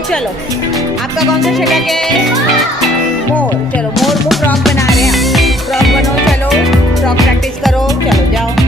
भाई चलो, आपका कौन सा षटक है? मोर। चलो मोर को फ्रॉक बना रहे हैं, फ्रॉक बनो, चलो फ्रॉक प्रैक्टिस करो, चलो जाओ।